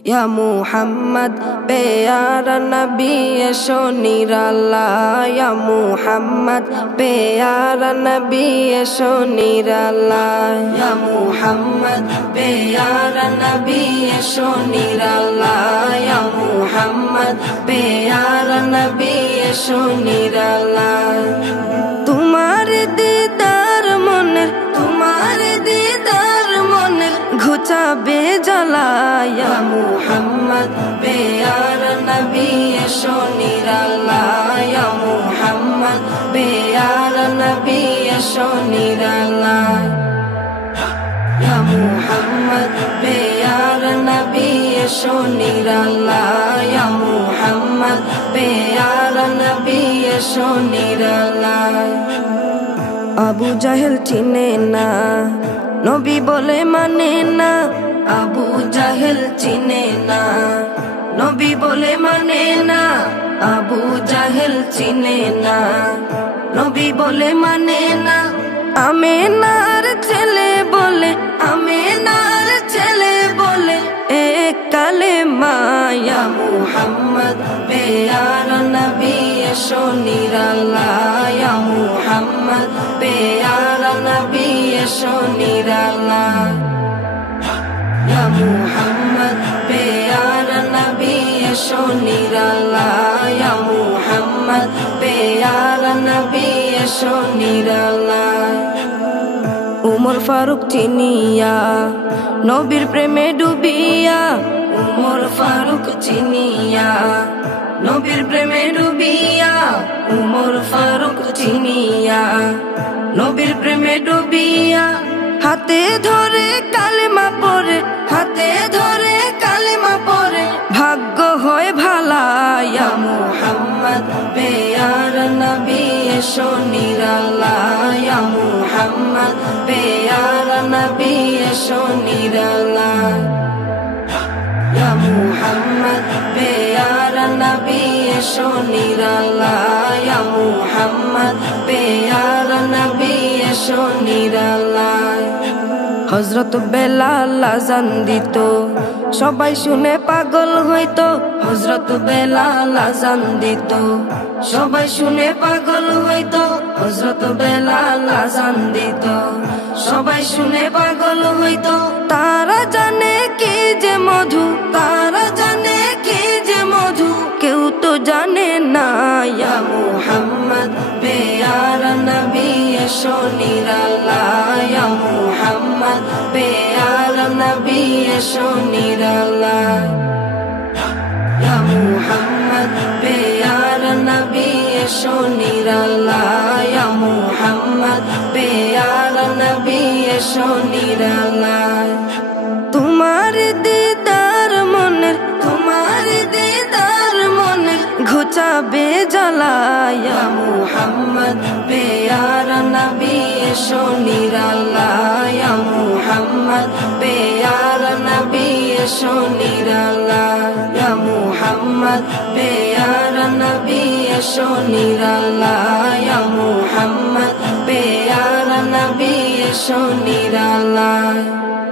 या मुहम्मद प्यारा नबी एशो निराला या मुहम्मद प्यारा नबी एशो निराला या मुहम्मद प्यारा नबी एशो निराला या मुहम्मद प्यारा नबी एशो निराला तुम्हारे दीदार मन घुचाबे জ্বালা या मुहम्मद प्यारा नबी एशो निराला या मुहम्मद प्यारा नबी एशो निराला या मुहम्मद प्यारा नबी एशो निराला या मुहम्मद प्यारा नबी एशो निराला আবু জাহেল চিনে না নবী বলে মানে না আবু জাহেল চিনে না নবী বলে মানে না আবু জাহেল চিনে না নবী বলে মানে না আমেনার ছেলে বলে এক কালেমা ইয়া মুহাম্মদ প্যারা নবী এশো নিরালা ইয়া মুহাম্মদ প্যারা নবী এশো নিরালা या मुहम्मद प्यारा नबी एशो निराला या मुहम्मद प्यारा नबी एशो निराला उमर फारूक चिनिया नबीर प्रेमे डुबिया उमर फारूक चिनिया नबीर प्रेमे डुबिया उमर फारूक चिनिया नबीर प्रेमे डुबिया हाथे धरे कालेमा परे भाग्य होय भाला या मुहम्मद प्यारा नबी एशो निराला या मुहम्मद प्यारा नबी एशो निराला या मुहम्मद प्यारा नबी एशो निराला या मुहम्मद प्यारा नबी एशो निराला हजरत बेलाल आजान दित सबाई शुने पागल हयतो हजरत बेलाल आजान दित सबाई शुने पागल हयतो हजरत बेलाल आजान दित सबाई शुने पागल हयतो तारा जाने की जे मधु केउ तो जाने ना या मुहम्मद प्यारा नबी एशो निराला या मुहम्मद प्यारा नबी एशो निराला या मुहम्मद प्यारा नबी एशो निराला या मुहम्मद प्यारा नबी एशो निराला तुम्हारे दीदार मনের घुचाबे জ্বালা या मुहम्मद प्यारा नबी एशो निराला या मुहम्मद प्यारा नबी एशो निराला या मुहम्मद प्यारा नबी एशो निराला या मुहम्मद प्यारा नबी एशो निराला।